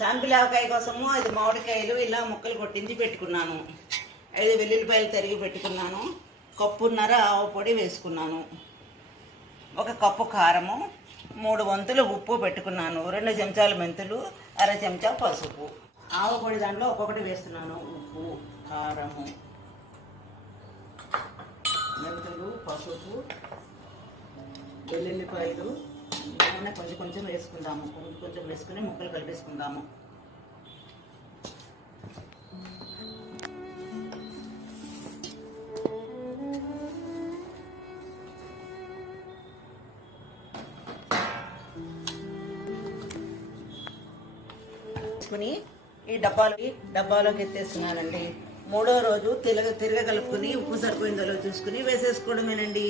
Sample ఆవకాయ కోసము 5 మామిడికాయలు ఇలా ముక్కలు కొట్టించి పెట్టుకున్నాను. 5 వెల్లుల్లిపాయలు తరిగి పెట్టుకున్నాను. కప్పున్నర ఆవు పొడి వేసుకున్నాను. 1 కప్పు కారము, 3 వంతులు ఉప్పు పెట్టుకున్నాను. 2 చెంచాలు మెంతులు, అర చెంచా పసుపు. ఆవు పొడి దాంట్లో ఒక్కొక్కటి వేస్తున్నాను. ఉప్పు, కారము, మెంతులు, పసుపు, వెల్లుల్లిపాయలు, నూనె కొంచెం కొంచెం వేసుకుందాము. కొంచెం వేసుకుని ముక్కలు కలిపేసుకుందాము. ఈ డబ్బాలోకి ఎత్తేస్తున్నానండి. 3వ రోజు తిరగ కలుపుకుని ఉప్పు సరిపోయిందో చూసుకుని వేసేసుకోవడమేనండి.